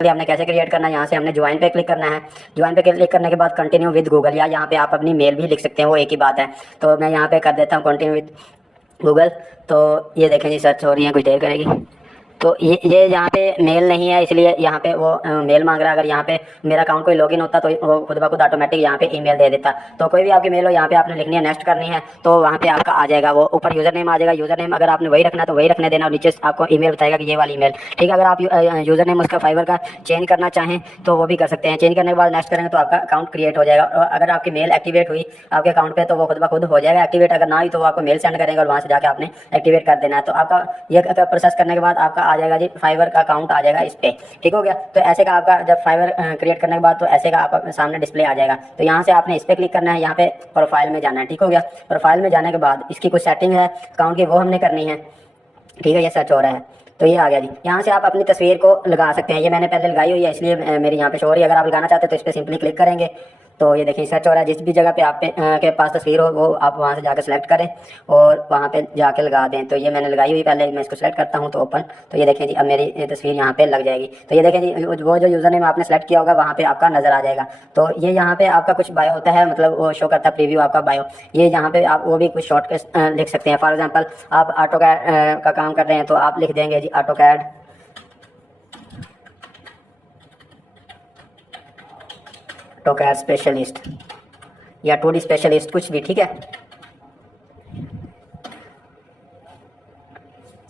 हमने कैसे क्रिएट करना है, यहाँ से हमने ज्वाइन पे क्लिक करना है। ज्वाइन पे क्लिक करने के बाद कंटिन्यू विद गूगल, या यहाँ पे आप अपनी मेल भी लिख सकते हैं, वो एक ही बात है। तो मैं यहाँ पे कर देता हूँ कंटिन्यू विद गूगल। तो ये देखें जी, सर्च हो रही है, कुछ देर करेगी। तो ये यहाँ पे मेल नहीं है, इसलिए यहाँ पे वो मेल मांग रहा है। अगर यहाँ पे मेरा अकाउंट कोई लॉगिन होता तो वो खुद ब खुद ऑटोमेटिक यहाँ पे ईमेल दे देता। तो कोई भी आपकी मेल हो, यहाँ पे आपने लिखनी है, नेक्स्ट करनी है, तो वहाँ पे आपका आ जाएगा, वो ऊपर यूजर नेम आ जाएगा। यूजर नेम अगर आपने वही रखना है तो वही रखने देना, और नीचे आपको ईमेल बताएगा कि ये वाली ईमेल, ठीक है। अगर आप यूजर नेम उसका फाइवर का चेंज करना चाहें तो वो भी कर सकते हैं। चेंज करने के बाद नेक्स्ट करेंगे तो आपका अकाउंट क्रिएट हो जाएगा। और अगर आपकी मेल एक्टिवेट हुई आपके अकाउंट पे तो वो खुद ब खुद हो जाएगा एक्टिवेट। अगर ना हुई तो वो आपको मेल सेंड करेंगे और वहाँ से जाकर आपने एक्टिवेट कर देना है। तो आपका ये प्रोसेस करने के बाद आपका आ जाएगा जी फाइवर का अकाउंट आ जाएगा इस पे, ठीक हो गया। तो ऐसे का आपका जब फाइवर क्रिएट करने के बाद तो ऐसे का आपका सामने डिस्प्ले आ जाएगा। तो यहाँ से आपने इस पे क्लिक करना है, यहाँ पे प्रोफाइल में जाना है, ठीक हो गया। प्रोफाइल में जाने के बाद इसकी कुछ सेटिंग है अकाउंट की, वो हमने करनी है, ठीक है। ये सर्च हो रहा है तो ये आ गया जी। यहाँ से आप अपनी तस्वीर को लगा सकते हैं, ये मैंने पहले लगाई हुई है इसलिए मेरी यहाँ पे शो हो रही है। अगर आप लगाना चाहते हैं तो इस पर सिंपली क्लिक करेंगे तो ये देखिए सर्च हो रहा है। जिस भी जगह पे आप के पास तस्वीर हो वो आप वहाँ से जाकर सेलेक्ट करें और वहाँ पे जाके लगा दें। तो ये मैंने लगाई हुई पहले, मैं इसको सेलेक्ट करता हूँ तो ओपन। तो ये देखें जी, अब मेरी ये तस्वीर यहाँ पे लग जाएगी। तो ये देखें जी, वो जो यूज़र नेम आपने सेलेक्ट किया होगा वहाँ पे आपका नज़र आ जाएगा। तो ये यहाँ पे आपका कुछ बायो होता है, मतलब वो शो करता है प्रीव्यू आपका बायो। ये यहाँ पे आप वो भी कुछ शॉर्टकट लिख सकते हैं। फॉर एग्जाम्पल आप ऑटो कैड का काम कर रहे हैं तो आप लिख देंगे जी AutoCAD, AutoCAD specialist या 2D स्पेशलिस्ट, कुछ भी, ठीक है।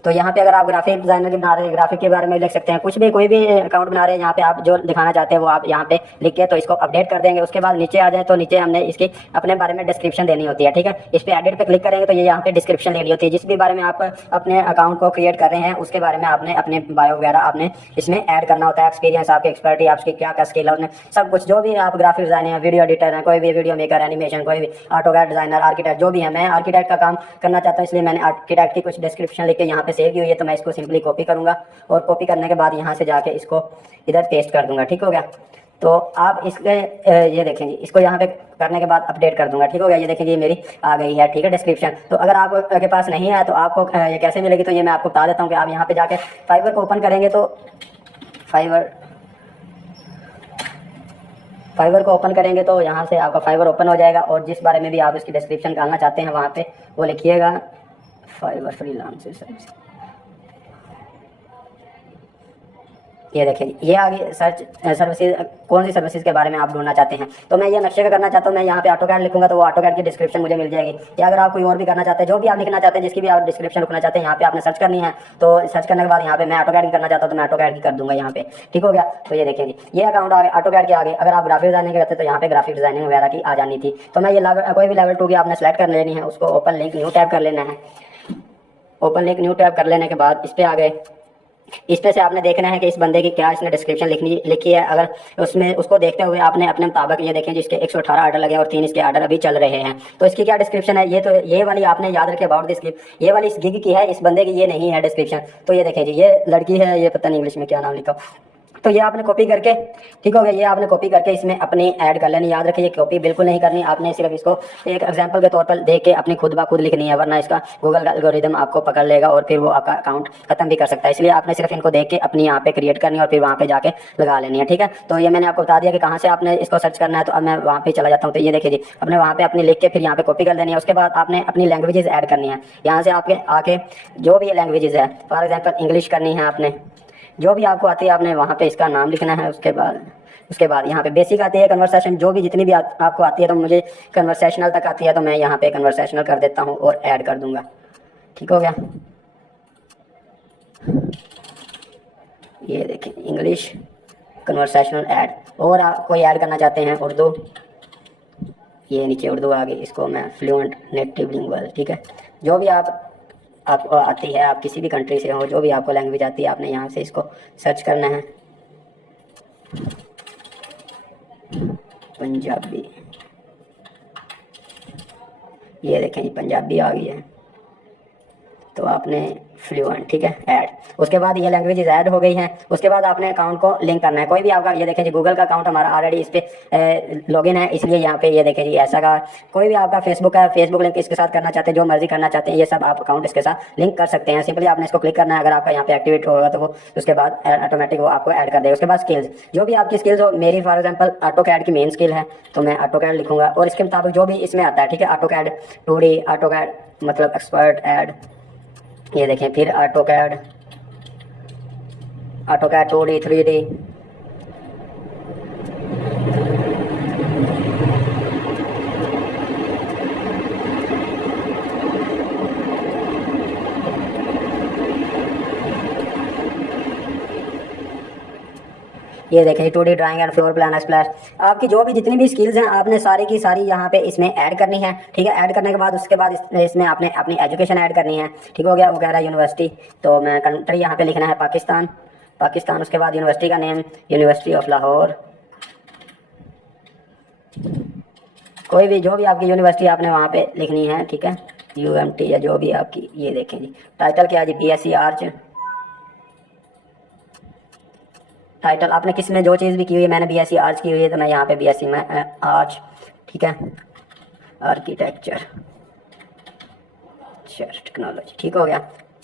तो यहाँ पे अगर आप ग्राफिक डिजाइनर की बना रहे हैं, ग्राफिक के बारे में लिख सकते हैं, कुछ भी, कोई भी अकाउंट बना रहे हैं, यहाँ पे आप जो दिखाना चाहते हैं वो आप यहाँ पे लिख के तो इसको अपडेट कर देंगे। उसके बाद नीचे आ जाए तो नीचे हमने इसकी अपने बारे में डिस्क्रिप्शन देनी होती है, ठीक है। इस पे एडिट पे क्लिक करेंगे तो ये यहाँ पे डिस्क्रिप्शन लेनी होती है। जिस भी बारे में आप अपने अकाउंट को क्रिएट कर रहे हैं उसके बारे में आपने अपने बायो वगैरह आपने इसमें ऐड करना होता है। एक्सपीरियंस, आपकी एक्सपर्टी, आपकी क्या क्या स्किल है, उसमें सब कुछ, जो भी आप ग्राफिक डिजाइनर, वीडियो एडिटर है, कोई भी वीडियो मेकर, एनिमेशन, कोई भी ऑटो कैड डिजाइनर, आर्किटेक्ट, जो भी है। मैं आर्किटेक्ट का काम करना चाहता हूँ इसलिए मैंने आर्किटेक्ट की कुछ डिस्क्रिप्शन लिख के यहाँ पे सेव की हुई है। तो मैं इसको सिंपली कॉपी करूंगा और कॉपी करने के बाद यहाँ से जाके इसको इधर पेस्ट कर दूंगा, ठीक हो गया। तो आप इसके ये देखेंगे, इसको यहाँ पे करने के बाद अपडेट कर दूंगा, ठीक हो गया। ये देखेंगे मेरी आ गई है, ठीक है, डिस्क्रिप्शन। तो अगर आपके पास नहीं है तो आपको ये कैसे मिलेगी, तो ये मैं आपको बता देता हूँ कि आप यहाँ पे जाके फाइवर को ओपन करेंगे तो फाइवर को ओपन करेंगे तो यहाँ से आपका फाइवर ओपन हो जाएगा। और जिस बारे में भी आप इसकी डिस्क्रिप्शन डालना चाहते हैं वहाँ पे वो लिखिएगा, फाइवर फ्रीलांसर सर्विस। ये देखिए ये आगे सर्च सर्विसेज, कौन सी सर्विसेज के बारे में आप ढूंढना चाहते हैं। तो मैं ये नक्शे का करना चाहता हूँ, मैं यहाँ पे ऑटो कैड लिखूंगा तो वो ऑटो कैड की डिस्क्रिप्शन मुझे मिल जाएगी। या अगर आप कोई और भी करना चाहते हैं, जो भी आप लिखना चाहते हैं, जिसकी भी आप डिस्क्रिप्शन लिखना चाहते हैं, यहाँ पे आपने सर्च करनी है। तो सर्च करने के बाद यहाँ पे मैं ऑटो कैड की करना चाहता हूँ तो मैं ऑटो कैड की कर दूंगा यहाँ पे, ठीक हो गया। तो ये देखेंगे ये अकाउंट आ गया ऑटो कैड के आगे। अगर आप ग्राफिक डिजाइनिंग करते तो यहाँ पे ग्राफिक डिजाइनिंग वगैरह की आ जानी थी। तो मैं ये कोई भी लेवल 2 की आपने सेलेक्ट कर लेनी है, उसको ओपन लिंक न्यू टैब कर लेना है। ओपन लिंक न्यू टैब कर लेने के बाद इस पे आ गए। इस पे से आपने देखना है कि इस बंदे की क्या इसने डिस्क्रिप्शन लिखी है। अगर उसमें उसको देखते हुए आपने अपने मुताबिक, ये देखें जिसके 118 आर्डर लगे और 3 इसके आर्डर अभी चल रहे हैं, तो इसकी क्या डिस्क्रिप्शन है। ये वाली आपने याद रखे, अबाउट दिस गिग, ये वाली इस गिग की है, इस बंदे की ये नहीं है डिस्क्रिप्शन। तो ये देखें जी, ये लड़की है, ये पता नहीं इंग्लिश में क्या नाम लिखा। तो ये आपने कॉपी करके, ठीक हो गया, ये आपने कॉपी करके इसमें अपनी ऐड कर लेनी। याद रखिए ये कॉपी बिल्कुल नहीं करनी, आपने सिर्फ इसको एक एग्जांपल के तौर पर देख के अपनी खुद ब खुद लिखनी है, वरना इसका गूगल का एल्गोरिदम आपको पकड़ लेगा और फिर वो आपका अकाउंट खत्म भी कर सकता है। इसलिए आपने सिर्फ इनको देख के अपनी यहाँ पे क्रिएट करनी है और फिर वहाँ पे जाके लगा लेनी है, ठीक है। तो ये मैंने आपको बता दिया कि कहाँ से आपने इसको सर्च करना है। तो अब मैं वहाँ पे चला जाता हूँ। तो ये देखिए जी, अपने वहाँ पे अपनी लिख के फिर यहाँ पे कॉपी कर देनी है। उसके बाद आपने अपनी लैंग्वेजेस ऐड करनी है। यहाँ से आपके आके जो भी लैंग्वेजेस है, फॉर एग्जाम्पल इंग्लिश करनी है आपने, जो भी आपको आती है आपने वहाँ पे इसका नाम लिखना है। उसके बाद यहाँ पे बेसिक आती है, कन्वर्सेशन, जो भी जितनी भी आपको आती है। तो मुझे कन्वर्सेशनल तक आती है तो मैं यहाँ पे कन्वर्सेशनल कर देता हूँ और ऐड कर दूंगा, ठीक हो गया। ये देखें इंग्लिश कन्वर्सेशनल ऐड। और आप कोई ऐड करना चाहते हैं उर्दू, ये नीचे उर्दू आ गई, इसको मैं फ्लुएंट नेटिव लिंगुअल, ठीक है। जो भी आपको आती है, आप किसी भी कंट्री से हो, जो भी आपको लैंग्वेज आती है, आपने यहाँ से इसको सर्च करना है। पंजाबी, ये देखें ये पंजाबी आ गई है। तो आपने फ्लुएंट, ठीक है, ऐड। उसके बाद ये लैंग्वेजेस ऐड हो गई हैं। उसके बाद आपने अकाउंट को लिंक करना है। कोई भी आपका, ये देखें जी, गूगल का अकाउंट हमारा ऑलरेडी इस पे लॉगिन है, इसलिए यहाँ पे ये देखें जी ऐसा का। कोई भी आपका फेसबुक है, फेसबुक लिंक इसके साथ करना चाहते हैं, जो मर्जी करना चाहते हैं, ये सब आप अकाउंट इसके साथ लिंक कर सकते हैं। सिंपली आपने इसको क्लिक करना है। अगर आपका यहाँ पे एक्टिवेट होगा तो वो उसके बाद ऑटोमेटिक वो आपको ऐड कर देगा। उसके बाद स्किल्स, जो भी आपकी स्किल्स हो, मेरी फॉर एग्जांपल ऑटो कैड की मेन स्किल है, तो मैं ऑटो कैड लिखूंगा और इसके मुताबिक जो भी इसमें आता है, ठीक है, AutoCAD 2D, AutoCAD मतलब एक्सपर्ट ऐड, ये देखें, फिर ऑटो कैड 2D 3D, ये देखें 2D drawing and floor plan splash. आपकी जो भी जितनी भी स्किल्स हैं आपने सारी की सारी यहाँ पे इसमें ऐड करनी है, ठीक है। ऐड करने के बाद उसके बाद इसमें आपने अपनी एजुकेशन ऐड करनी है, ठीक हो गया। वो कह रहा है यूनिवर्सिटी, तो मैं कंट्री यहाँ पे लिखना है पाकिस्तान। उसके बाद यूनिवर्सिटी का नेम यूनिवर्सिटी ऑफ लाहौर। कोई भी जो भी आपकी यूनिवर्सिटी आपने वहाँ पे लिखनी है, ठीक है, UMT या जो भी आपकी। ये देखें जी, टाइटल क्या है जी, BSc आर्च। टाइटल आपने किस में जो चीज़ भी की हुई है, मैंने BSc आर्च की हुई है, तो मैं यहाँ पे BSc में आर्च, ठीक है, आर्किटेक्चर टेक्नोलॉजी, ठीक हो गया।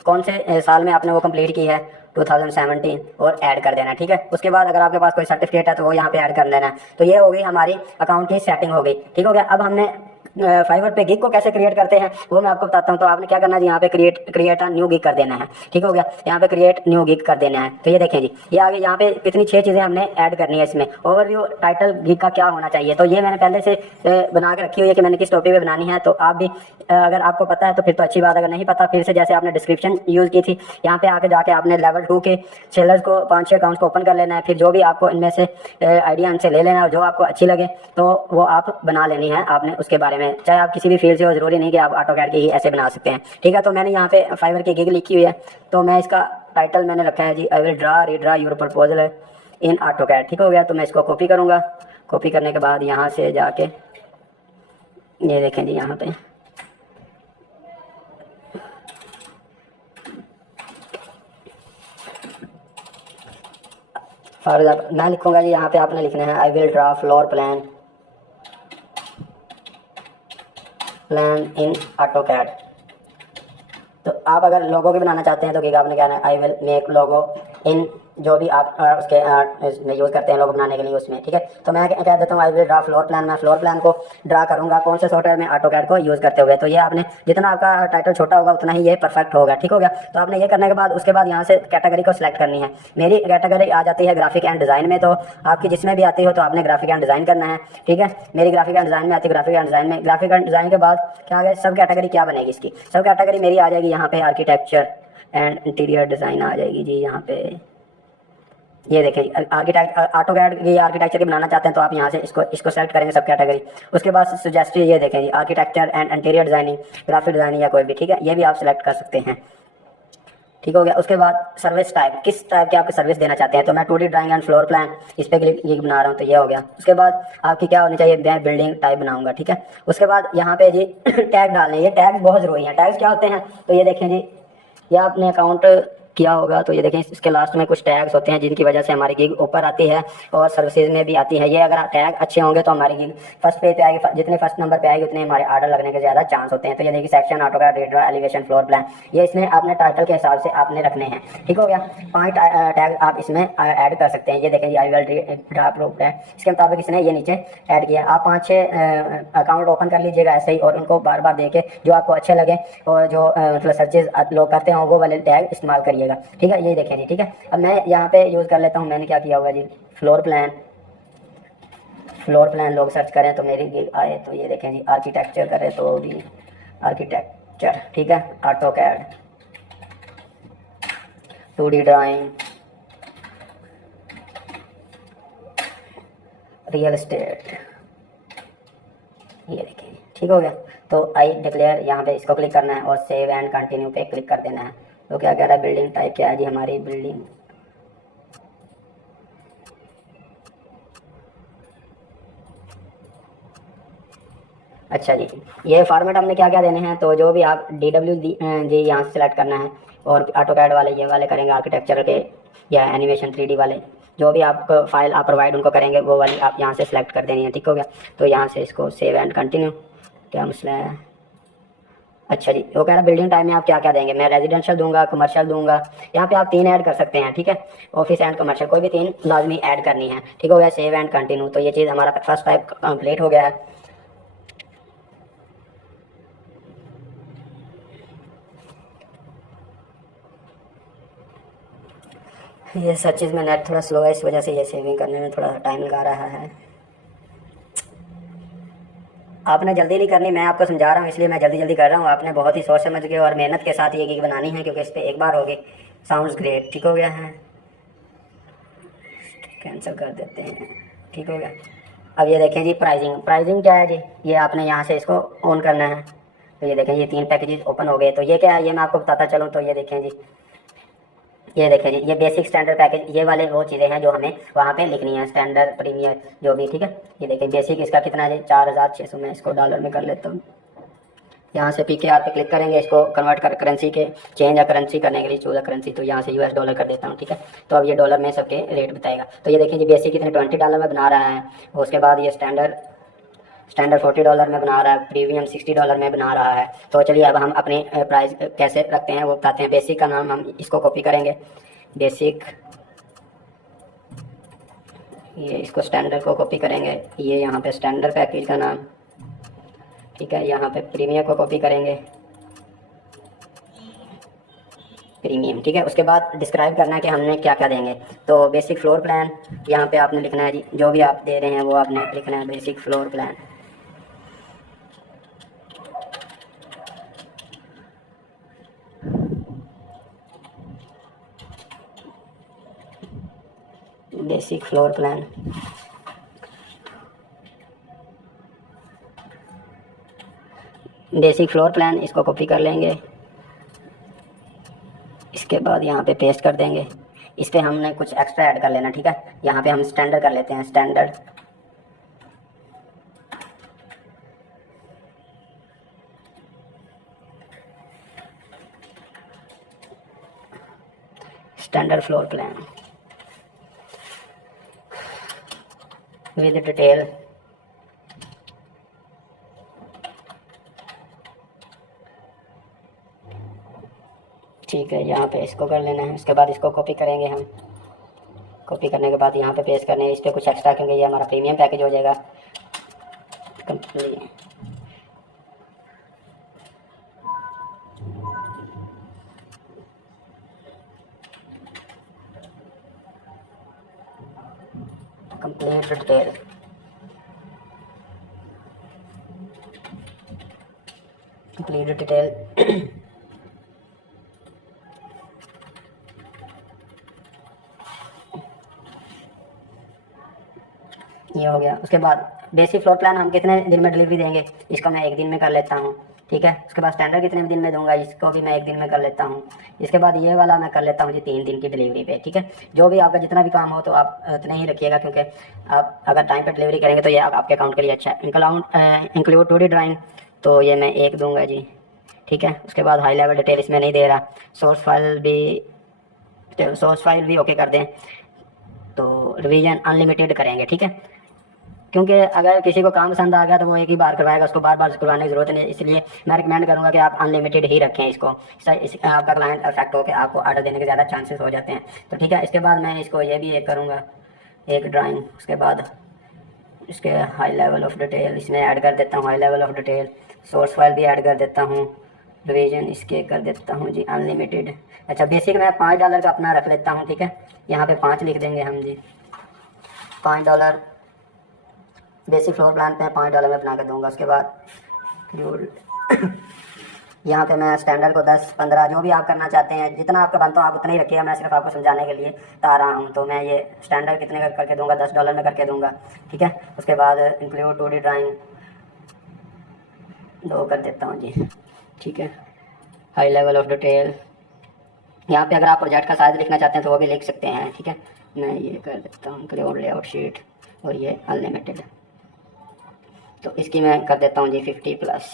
कौन से साल में आपने वो कंप्लीट की है, 2017, और ऐड कर देना है, ठीक है। उसके बाद अगर आपके पास कोई सर्टिफिकेट है तो वो यहाँ पे ऐड कर लेना है। तो ये हो गई हमारी अकाउंट की सेटिंग हो गई, ठीक हो गया। अब हमने फाइवर पे गिग को कैसे क्रिएट करते हैं वो मैं आपको बताता हूँ। तो आपने क्या करना है, यहाँ पे क्रिएट अ न्यू गिग कर देना है, ठीक हो गया। यहाँ पे क्रिएट न्यू गिग कर देना है। तो ये देखें जी, ये आगे यहाँ पे कितनी 6 चीज़ें हमने ऐड करनी है इसमें। ओवरव्यू टाइटल गिग का क्या होना चाहिए, तो ये मैंने पहले से बना के रखी हुई है कि मैंने किस टॉपिक पे बनानी है। तो आप भी अगर आपको पता है तो फिर तो अच्छी बात, अगर नहीं पता फिर से जैसे आपने डिस्क्रिप्शन यूज़ की थी, यहाँ पे आके जाके आपने लेवल 2 के सेलर्स को 5-6 अकाउंट्स को ओपन कर लेना है। फिर जो भी आपको इनमें से आइडिया इनसे ले लेना है, जो आपको अच्छी लगे तो वो आप बना लेनी है आपने उसके बारे में। चाहे आप किसी भी फील्ड से हो, जरूरी नहीं कि आप ऑटो कैड के ही ऐसे बना सकते हैं, ठीक है। तो मैंने यहाँ पे फाइवर की गिग लिखी हुई है, तो मैं इसका टाइटल मैंने रखा है जी, I will redraw your proposal in AutoCAD, ठीक हो गया। तो मैं इसको कॉपी करूँगा। कॉपी करने के बाद यहाँ से जाके ये देखें जी, यहाँ पे फॉर एग्जाम्पल मैं लिखूंगा जी, यहाँ पे आपने लिखना है I will draw floor plan in AutoCAD. तो आप अगर लोगो भी बनाना चाहते हैं तो क्या आपने क्या है, आई विल मेक लोगो इन, जो भी आप उसके यूज़ करते हैं लोगो बनाने के लिए उसमें, ठीक है। तो मैं कह देता हूँ आई विल ड्रा फ्लोर प्लान। मैं फ्लोर प्लान को ड्रा करूँगा कौन से सॉफ्टवेयर में, ऑटो कैड को यूज़ करते हुए। तो ये आपने जितना आपका टाइटल छोटा होगा उतना ही ये परफेक्ट होगा, ठीक हो गया। तो आपने ये करने के बाद उसके बाद यहाँ से कैटेगरी को सिलेक्ट करनी है। मेरी कैटेगरी आ जाती है ग्राफिक एंड डिज़ाइन में, तो आपकी जिसमें भी आती हो तो आपने ग्राफिक एंड डिज़ाइन करना है, ठीक है। मेरी ग्राफिक एंड डिज़ाइन में आती है, ग्राफिक एंड डिज़ाइन में। ग्राफिक एंड डिज़ाइन के बाद क्या आ गया, सब कैटेगरी क्या बनेगी इसकी, सब कैटेगरी मेरी आ जाएगी यहाँ पे आर्किटेक्चर एंड इंटीरियर डिज़ाइन आ जाएगी जी। यहाँ पे ये देखें आर्किटेक्ट ऑटो कैड ये आर्किटेक्चर की बनाना चाहते हैं तो आप यहाँ से इसको सेलेक्ट करेंगे सब कैटेगरी। उसके बाद सजेस्ट ये देखें जी, architecture and interior designing, graphic designing या कोई भी, ठीक है, ये भी आप सेलेक्ट कर सकते हैं, ठीक हो गया। उसके बाद सर्विस टाइप, किस टाइप की आपकी सर्विस देना चाहते हैं, तो मैं 2D drawing and floor plan इस पर ये बना रहा हूँ, तो ये हो गया। उसके बाद आपकी क्या होनी चाहिए, मैं बिल्डिंग टाइप बनाऊंगा, ठीक है। उसके बाद यहाँ पे जी टैग डालने, ये टैग बहुत ज़रूरी है। टैग्स क्या होते हैं, तो ये देखें जी, ये आपने अकाउंट किया होगा तो ये देखें इसके लास्ट में कुछ टैग्स होते हैं जिनकी वजह से हमारी गिग ऊपर आती है और सर्विसेज में भी आती है। ये अगर टैग अच्छे होंगे तो हमारी गिग फर्स्ट पेज पे आएगी, जितने फर्स्ट नंबर पे आएगी उतने हमारे ऑर्डर लगने के ज़्यादा चांस होते हैं। तो ये देखिए section, AutoCAD, redraw, elevation, floor plan, ये इसमें आपने टाइटल के हिसाब से आपने रखने हैं, ठीक हो गया। 5 टैग आप इसमें ऐड कर सकते हैं। ये देखें आई विल ड्रा प्रूफ है, इसके मुताबिक इसने ये नीचे ऐड किया। आप 5-6 अकाउंट ओपन कर लीजिएगा ऐसे ही और उनको बार बार देके जो आपको अच्छे लगे और जो मतलब सर्चेज लोग करते हो वो वाले टैग इस्तेमाल करिएगा, ठीक है। ये देखें जी, ठीक है। अब मैं यहाँ पे यूज़ कर लेता हूँ, मैंने क्या किया होगा जी, फ्लोर प्लान लोग सर्च करें तो मेरी गिग आए। तो ये देखें जी, आर्किटेक्चर करें तो भी आर्किटेक्चर, ठीक है, AutoCAD, 2D drawing, real estate, ये देखें, ठीक हो गया। तो आई डिक्लेयर यहाँ पे इसको क्लिक करना है और सेव एंड कंटिन्यू पे क्लिक कर देना है। तो क्या कह रहा है, बिल्डिंग टाइप क्या है जी, हमारी बिल्डिंग अच्छा जी, ये फॉर्मेट हमने क्या क्या देने हैं, तो जो भी आप DW जी यहाँ से सेलेक्ट करना है, और ऑटो कैड वाले ये वाले करेंगे, आर्किटेक्चर के या एनिमेशन 3D वाले, जो भी आपको फाइल आप प्रोवाइड उनको करेंगे वो वाली आप यहाँ से सेलेक्ट कर देनी है। ठीक हो गया, तो यहाँ से इसको सेव एंड कंटिन्यू। क्या मसला है? अच्छा जी, वो कह रहा है बिल्डिंग टाइम में आप क्या क्या देंगे, मैं रेजिडेंशियल दूंगा, कमर्शियल दूंगा। यहाँ पे आप 3 ऐड कर सकते हैं, ठीक है, ऑफिस एंड कमर्शियल, कोई भी 3 लाजमी ऐड करनी है। ठीक हो गया, सेव एंड कंटिन्यू। तो ये चीज़ हमारा फर्स्ट टाइप कंप्लीट हो गया है। ये सच चीज़ में नेट थोड़ा स्लो है, इस वजह से ये सेविंग करने में थोड़ा टाइम लगा रहा है। आपने जल्दी नहीं करनी, मैं आपको समझा रहा हूँ इसलिए मैं जल्दी जल्दी कर रहा हूँ। आपने बहुत ही सोच समझ के और मेहनत के साथ ये गिग बनानी है, क्योंकि इस पर एक बार होगी। साउंड्स ग्रेट, ठीक हो गया है, कैंसिल कर देते हैं। ठीक हो गया। अब ये देखें जी, प्राइसिंग, प्राइसिंग क्या है जी, ये आपने यहाँ से इसको ऑन करना है। तो ये देखें, ये 3 पैकेजेस ओपन हो गए। तो ये क्या है, ये मैं आपको बताता चलूँ। तो ये देखें जी, ये देखें जी, ये बेसिक स्टैंडर्ड पैकेज, ये वाले वो चीज़ें हैं जो हमें वहाँ पे लिखनी है, स्टैंडर्ड प्रीमियर जो भी। ठीक है, ये देखें बेसिक, इसका कितना है जी, 4600। मैं इसको डॉलर में कर लेता हूँ। यहाँ से PKR पे क्लिक करेंगे, इसको कन्वर्ट कर करेंसी के चेंज या करेंसी करने के लिए चूज़ करेंसी, तो यहाँ से US डॉलर कर देता हूँ। ठीक है, तो अब ये डॉलर में सबके रेट बताएगा। तो ये देखिए जी, बेसिक कितने $20 में बना रहा है, उसके बाद ये स्टैंडर्ड $40 में बना रहा है, प्रीमियम $60 में बना रहा है। तो चलिए अब हम अपनी प्राइस कैसे रखते हैं वो बताते हैं। बेसिक का नाम हम इसको कॉपी करेंगे, बेसिक, ये इसको स्टैंडर्ड को कॉपी करेंगे, ये यहाँ पे स्टैंडर्ड पैकेज का नाम। ठीक है, यहाँ पे प्रीमियम को कॉपी करेंगे, प्रीमियम। ठीक है, उसके बाद डिस्क्राइब करना है कि हमने क्या क्या देंगे। तो बेसिक फ्लोर प्लान, यहाँ पे आपने लिखना है जी, जो भी आप दे रहे हैं वो आपने लिखना है, basic floor plan. Basic floor plan, basic floor plan, इसको कॉपी कर लेंगे। इसके बाद यहाँ पे पेस्ट कर देंगे। इस पर हमने कुछ एक्स्ट्रा ऐड कर लेना। ठीक है, यहाँ पे हम स्टैंडर्ड कर लेते हैं, standard, standard floor plan with detail. ठीक है, यहाँ पे इसको कर लेना है। उसके बाद इसको कॉपी करेंगे हम, कॉपी करने के बाद यहाँ पे पेस्ट करने हैं। इस पर कुछ एक्स्ट्रा, क्योंकि ये हमारा प्रीमियम पैकेज हो जाएगा complete. Complete detail, complete detail. ये हो गया। उसके बाद बेसिक फ्लोर प्लान हम कितने दिन में डिलीवरी देंगे, इसको मैं 1 दिन में कर लेता हूँ। ठीक है, उसके बाद स्टैंडर्ड कितने दिन में दूंगा, इसको भी मैं 1 दिन में कर लेता हूँ। इसके बाद ये वाला मैं कर लेता हूँ जी 3 दिन की डिलीवरी पे। ठीक है, जो भी आपका जितना भी काम हो तो आप उतने ही रखिएगा, क्योंकि आप अगर टाइम पर डिलीवरी करेंगे तो ये आपके अकाउंट के लिए अच्छा है। इंक्लूड 2D ड्राइंग, तो ये मैं 1 दूंगा जी। ठीक है, उसके बाद हाई लेवल डिटेल इसमें नहीं दे रहा। सोर्स फाइल भी ओके कर दें। तो रिवीजन अनलिमिटेड करेंगे। ठीक है, क्योंकि अगर किसी को काम पसंद आ गया तो वो एक ही बार करवाएगा, उसको बार बार करवाने की ज़रूरत नहीं है। इसलिए मैं रिकमेंड करूँगा कि आप अनलिमिटेड ही रखें इसको। आपका क्लाइंट अफेक्ट होकर आपको ऑर्डर देने के ज़्यादा चांसेस हो जाते हैं। तो ठीक है, इसके बाद मैं इसको ये भी एक करूँगा, एक ड्राइंग। उसके बाद इसके हाई लेवल ऑफ डिटेल इसमें ऐड कर देता हूँ, high level of detail. Source file भी ऐड कर देता हूँ, डिवीजन इसके कर देता हूँ जी अनलिमिटेड। अच्छा, बेसिक मैं $5 का अपना रख लेता हूँ। ठीक है, यहाँ पे 5 लिख देंगे हम जी, $5 बेसिक फ्लोर प्लान पे $5 में बना के दूंगा। उसके बाद यहाँ पे मैं स्टैंडर्ड को 10-15 जो भी आप करना चाहते हैं, जितना आपका बनता हो आप उतना ही रखिएगा। मैं सिर्फ आपको समझाने के लिए बता रहा हूँ। तो मैं ये स्टैंडर्ड कितने का करके दूंगा, $10 में करके दूंगा। ठीक है, उसके बाद इंक्लूड 2D ड्राइंग 2 कर देता हूँ जी। ठीक है, हाई लेवल ऑफ डिटेल, यहाँ पे अगर आप प्रोजेक्ट का साइज लिखना चाहते हैं तो वो भी लिख सकते हैं। ठीक है, मैं ये कर देता हूँ इंक्लूड लेआउट शीट, और ये अनलिमिटेड। तो इसकी मैं कर देता हूँ जी 50+।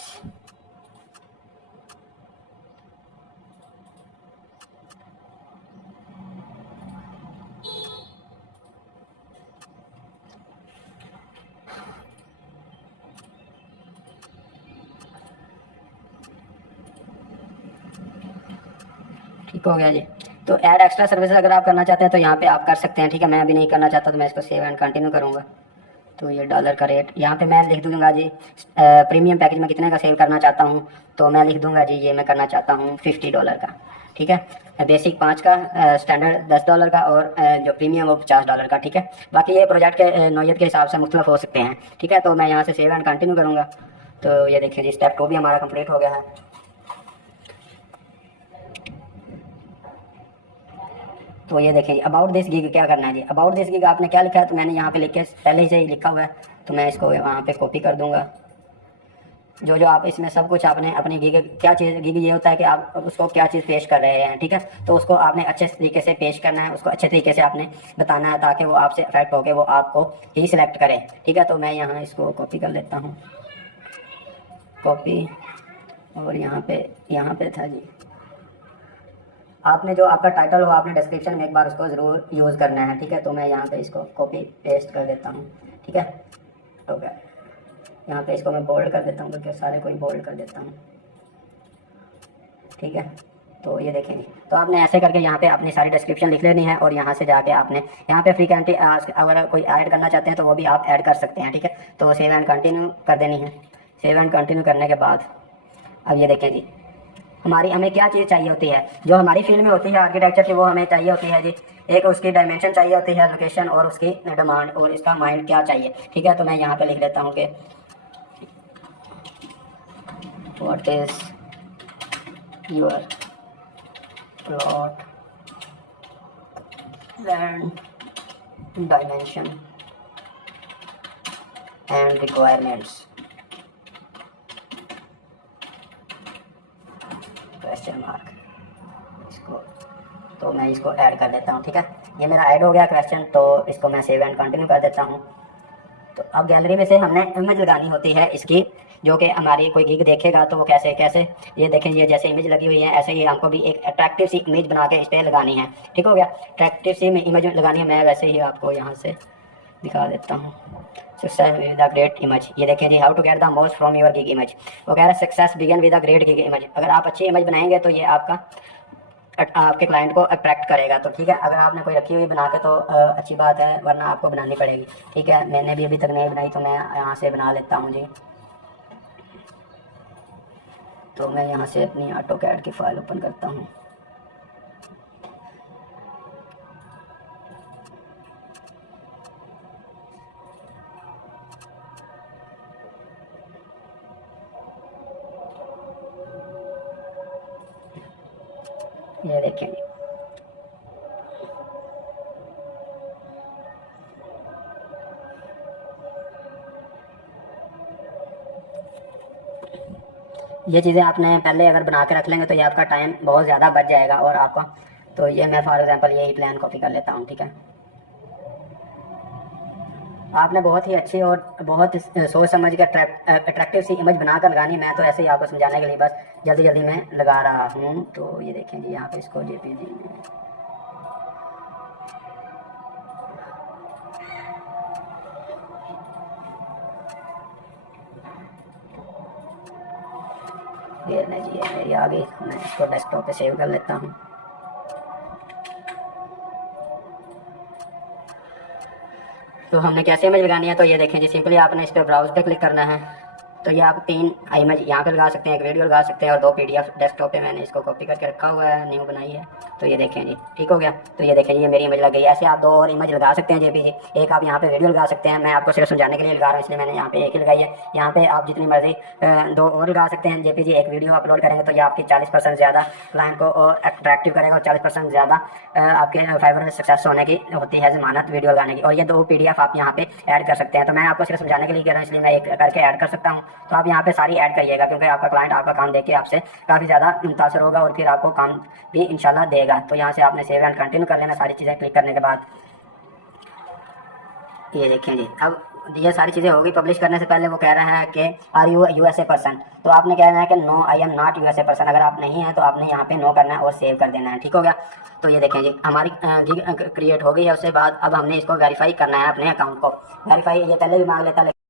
ठीक हो गया जी। तो ऐड एक्स्ट्रा सर्विसेज अगर आप करना चाहते हैं तो यहाँ पे आप कर सकते हैं, ठीक है। मैं अभी नहीं करना चाहता तो मैं इसको सेव एंड कंटिन्यू करूँगा। तो ये डॉलर का रेट यहाँ पे मैं लिख दूंगा जी। प्रीमियम पैकेज में कितने का सेल करना चाहता हूँ, तो मैं लिख दूंगा जी ये मैं करना चाहता हूँ $50 का, ठीक है। बेसिक 5 का, स्टैंडर्ड $10 का, और जो प्रीमियम वो $50 का, ठीक है। बाकी ये प्रोजेक्ट के नौयत के हिसाब से मुख्तलिफ हो सकते हैं, ठीक है। तो मैं यहाँ से सेव एंड कंटिन्यू करूँगा। तो ये देखिए जी स्टेप 2 भी हमारा कंप्लीट हो गया है। तो ये देखिए अबाउट दिस गिग क्या करना है जी। अबाउट दिस गिग आपने क्या लिखा है, तो मैंने यहाँ पे लिख के पहले से ही लिखा हुआ है, तो मैं इसको वहाँ पे कॉपी कर दूंगा। जो जो आप इसमें सब कुछ आपने अपनी गिग, क्या चीज़ गिग ये होता है कि आप उसको क्या चीज़ पेश कर रहे हैं, ठीक है। तो उसको आपने अच्छे तरीके से पेश करना है, उसको अच्छे तरीके से आपने बताना है ताकि वो आपसे अफेक्ट होकर वो आपको ही सिलेक्ट करे, ठीक है। तो मैं यहाँ इसको कॉपी कर लेता हूँ, कॉपी, और यहाँ पे था जी। आपने जो आपका टाइटल हो आपने डिस्क्रिप्शन में एक बार उसको ज़रूर यूज़ करना है, ठीक है। तो मैं यहाँ पे इसको कॉपी पेस्ट कर देता हूँ, ठीक है। तो क्या यहाँ पे इसको मैं बोल्ड कर देता हूँ, क्योंकि सारे को ही बोल्ड कर देता हूँ, ठीक है। तो ये देखेंगे, तो आपने ऐसे करके यहाँ पे अपनी सारी डिस्क्रिप्शन लिख लेनी है, और यहाँ से जाके आपने यहाँ पे फ्रीक्वेंटली अगर कोई ऐड करना चाहते हैं तो वो भी आप ऐड कर सकते हैं, ठीक है। तो सेव एंड कंटिन्यू कर देनी है। सेव एंड कंटिन्यू करने के बाद अब ये देखें जी हमें क्या चीज़ चाहिए होती है, जो हमारी फील्ड में होती है आर्किटेक्चर की, वो हमें चाहिए होती है जी। एक उसकी डायमेंशन चाहिए होती है, लोकेशन, और उसकी डिमांड, और इसका माइंड क्या चाहिए, ठीक है। तो मैं यहाँ पे लिख लेता हूँ कि what is your plot land dimension and requirements, question mark. इसको तो मैं इसको ऐड कर देता हूँ, ठीक है। ये मेरा ऐड हो गया क्वेश्चन, तो इसको मैं सेव एंड कंटिन्यू कर देता हूँ। तो अब गैलरी में से हमने इमेज लगानी होती है इसकी, जो कि हमारी कोई गिग देखेगा तो वो कैसे कैसे, ये देखें ये जैसे इमेज लगी हुई है ऐसे ही हमको भी एक अट्रैक्टिव सी इमेज बना के इस पर लगानी है, ठीक हो गया। अट्रैक्टिव सी इमेज लगानी है, मैं वैसे ही आपको यहाँ से दिखा देता हूँ। Success with a great image, ये देखें जी how to get the most from your gig image. वो कह रहा है success begin with a great gig image. अगर आप अच्छी इमेज बनाएंगे तो ये आपके क्लाइंट को अट्रैक्ट करेगा, तो ठीक है। अगर आपने कोई रखी हुई बना के तो अच्छी बात है, वरना आपको बनानी पड़ेगी, ठीक है। मैंने भी अभी तक नहीं बनाई, तो मैं यहाँ से बना लेता हूँ जी। तो मैं यहाँ से अपनी ऑटो कैड की फ़ाइल ओपन करता हूँ। ये देखेंगे ये चीज़ें आपने पहले अगर बना के रख लेंगे तो ये आपका टाइम बहुत ज़्यादा बच जाएगा और आपका। तो ये मैं फॉर एग्जांपल यही प्लान कॉपी कर लेता हूँ, ठीक है। आपने बहुत ही अच्छी और बहुत सोच समझ के अट्रैक्टिव सी इमेज बनाकर लगानी। मैं तो ऐसे ही आपको समझाने के लिए बस जल्दी जल्दी मैं लगा रहा हूँ। तो ये देखें जी यहाँ पे इसको जेपीजी में ये नहीं जी, ये मेरी आ गई। मैं इसको डेस्कटॉप पे सेव कर लेता हूँ। तो हमने कैसे इमेज लगानी है, तो ये देखें जी सिंपली आपने इस पर ब्राउज पे क्लिक करना है। तो ये आप 3 इमेज यहाँ पे लगा सकते हैं, एक वीडियो लगा सकते हैं और 2 PDF डेस्कटॉप पे मैंने इसको कॉपी करके रखा हुआ है, न्यू बनाई है। तो ये देखें जी ठीक हो गया। तो ये देखें जी ये मेरी इमेज लग गई। ऐसे आप 2 और इमेज लगा सकते हैं जेपीजी। एक आप यहाँ पे वीडियो लगा सकते हैं, मैं आपको सिर्फ समझाने के लिए लगा रहा हूँ इसलिए मैंने यहाँ पे एक ही लगाई है। यहाँ पे आप जितनी मर्जी 2 और लगा सकते हैं जेपीजी। एक वीडियो अपलोड करेंगे तो ये आपकी 40% ज़्यादा क्लाइंट को और अट्रैक्टिव करेगा और 40% ज़्यादा आपके फाइवर में सक्सेस होने की होती है ज़मानत वीडियो लगाने की। और ये 2 PDF आप यहाँ पे ऐड कर सकते हैं। तो मैं आपको सिर्फ समझाने के लिए कह रहा हूँ इसलिए मैं एक करके ऐड कर सकता हूँ। तो आप यहाँ पे सारी ऐड करिएगा क्योंकि आपका क्लाइंट आपका काम देख के आपसे काफ़ी ज़्यादा मुतासर होगा और फिर आपको काम भी इंशाल्लाह देगा। तो यहाँ से आपने सेव एंड कंटिन्यू कर लेना सारी चीज़ें क्लिक करने के बाद। ये देखें जी अब ये सारी चीज़ें होगी। पब्लिश करने से पहले वो कह रहा है कि आर यू यूएसए पर्सन, तो आपने कहना है कि no I am not USA person. अगर आप नहीं हैं तो आपने यहाँ पे नो करना है और सेव कर देना है। ठीक हो गया। तो ये देखें जी हमारी गिग क्रिएट हो गई है। उसके बाद अब हमने इसको वेरीफाई करना है अपने अकाउंट को। वेरीफाई ये पहले भी मांग लेता, लेकिन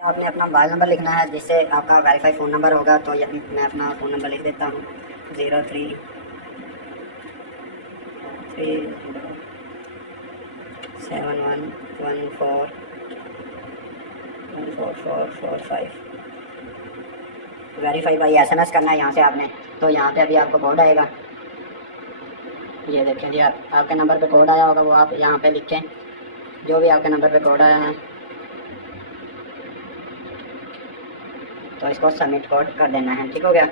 आपने अपना मोबाइल नंबर लिखना है जिससे आपका वेरीफाई फ़ोन नंबर होगा। तो मैं अपना फ़ोन नंबर लिख देता हूँ 0371141445। वेरीफाई बाई SMS करना है यहाँ से आपने। तो यहाँ पे अभी आपको कोड आएगा, ये देखें जी आपके नंबर पे कोड आया होगा, वो आप यहाँ पे लिखें जो भी आपके नंबर पे कोड आया है। तो इसको सबमिट कोड कर देना है। ठीक हो गया।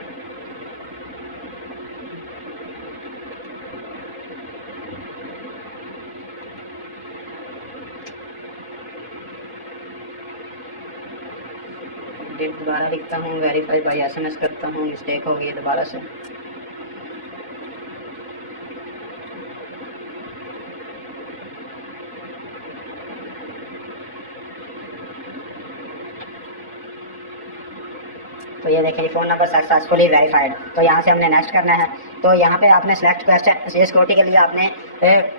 डेट दोबारा लिखता हूँ, वेरीफाई बाई SMS करता हूँ, मिस्टेक हो गई है दोबारा से। तो ये देखिए फ़ोन नंबर सक्सेसफुली वेरीफाइड। तो यहाँ से हमने नेक्स्ट करना है। तो यहाँ पे आपने सेलेक्ट क्वेश्चन, ये सिक्योरिटी के लिए आपने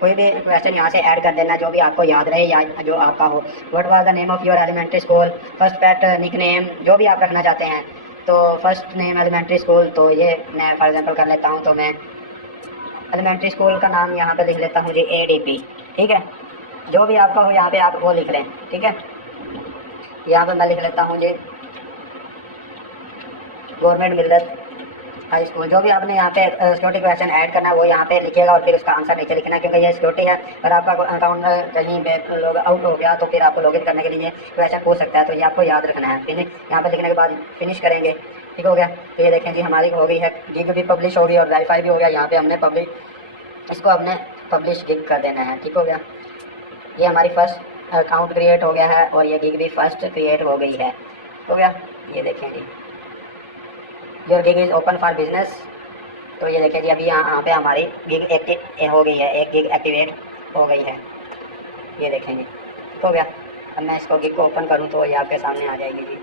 कोई भी क्वेश्चन यहाँ से ऐड कर देना जो भी आपको याद रहे या जो आपका हो। What was the name of your elementary school, first pet, nickname, जो भी आप रखना चाहते हैं। तो फर्स्ट नेम एलिमेंट्री स्कूल, तो ये मैं फॉर एग्जांपल कर लेता हूँ। तो मैं एलिमेंट्री स्कूल का नाम यहाँ पे लिख लेता हूँ जी ADP। ठीक है, जो भी आपका हो यहाँ पे आप वो लिख लें। ठीक है, यहाँ पे मैं लिख लेता हूँ जी गवर्नमेंट मिल्लत हाई स्कूल। जो भी आपने यहाँ पे सिक्योरिटी क्वेश्चन ऐड करना है वो यहाँ पे लिखिएगा और फिर उसका आंसर नीचे लिखना है, क्योंकि ये सिक्योरिटी है। अगर आपका अकाउंट कहीं लॉग आउट हो गया तो फिर आपको लॉगिन करने के लिए क्वेश्चन पूछ सकता है, तो ये आपको याद रखना है। फिर यहाँ पे लिखने के बाद फिनिश करेंगे। ठीक हो गया। तो ये देखें जी हमारी हो गई है, गिग भी पब्लिश हो गई और वेरीफाई भी हो गया। यहाँ पे हमने पब्लिश, इसको हमने पब्लिश गिग कर देना है। ठीक हो गया। ये हमारी फर्स्ट अकाउंट क्रिएट हो गया है और ये गिग भी फर्स्ट क्रिएट हो गई है। हो गया। ये देखें जी your gig is open for business. तो ये देखिए जी अभी यहाँ पे हमारी गिग एक्टिव हो गई है, एक गिग एक्टिवेट हो गई है। ये देखेंगे हो गया। अब मैं इसको गिग को ओपन करूँ तो ये आपके सामने आ जाएगी जी।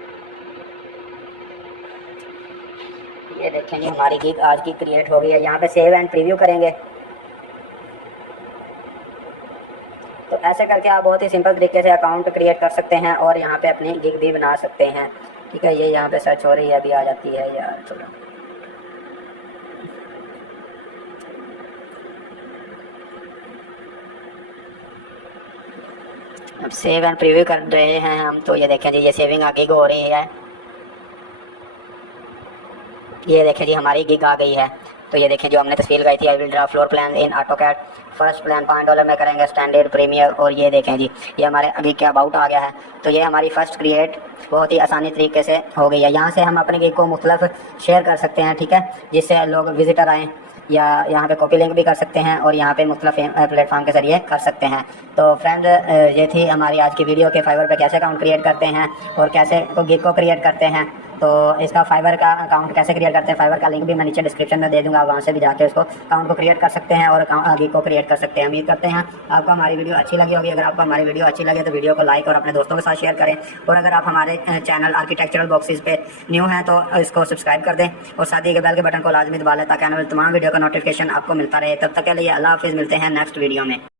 ये देखेंगे हमारी गिग आज की क्रिएट हो गई है। यहाँ पे सेव एंड प्रीव्यू करेंगे। तो ऐसे करके आप बहुत ही सिंपल तरीके से अकाउंट क्रिएट कर सकते हैं और यहाँ पे अपनी गिग भी बना सकते हैं। ठीक है, ये यहाँ पे सर्च हो रही है, अभी आ जाती है यार थोड़ा। अब सेव एंड प्रीव्यू कर रहे हैं हम। तो ये देखें जी ये सेविंग गिग हो रही है। ये देखें जी हमारी गिग आ गई है। तो ये देखें जो हमने तस्वीर लगाई थी, आई will draw floor plan in AutoCAD. First plan $5 में करेंगे, स्टैंडर्ड, प्रीमियर। और ये देखें जी ये हमारे गिग के अबाउट आ गया है। तो ये हमारी फर्स्ट क्रिएट बहुत ही आसानी तरीके से हो गई है। यहाँ से हम अपने गिग को मुख्तलिफ शेयर कर सकते हैं। ठीक है, जिससे लोग विजिटर आएँ, या यहाँ पे कॉपी लिंक भी कर सकते हैं और यहाँ पे मुख्तलिफ प्लेटफॉर्म के जरिए कर सकते हैं। तो फ्रेंड ये थी हमारी आज की वीडियो के फाइवर पे कैसे अकाउंट क्रिएट करते हैं और कैसे गिग को क्रिएट करते हैं। तो इसका फाइवर का अकाउंट कैसे क्रिएट करते हैं, फाइवर का लिंक भी मैं नीचे डिस्क्रिप्शन में दे दूँगा, वहाँ से भी जाके उसको अकाउंट को क्रिएट कर सकते हैं और गिग को क्रिएट कर सकते हैं। उम्मीद करते हैं आपको हमारी वीडियो अच्छी लगी होगी। अगर आपको हमारी वीडियो अच्छी लगे तो वीडियो को लाइक और अपने दोस्तों के साथ शेयर करें। और अगर आप हमारे चैनल आर्किटेक्चरल बॉक्सेस पे न्यू हैं तो इसको सब्सक्राइब कर दें और साथ ही बेल के बटन को लाजमी दबा लें ताकि आने वाली तमाम वीडियो का नोटिफिकेशन आपको मिलता रहे। तब तक के लिए अल्लाह हाफिज़, मिलते हैं नेक्स्ट वीडियो में।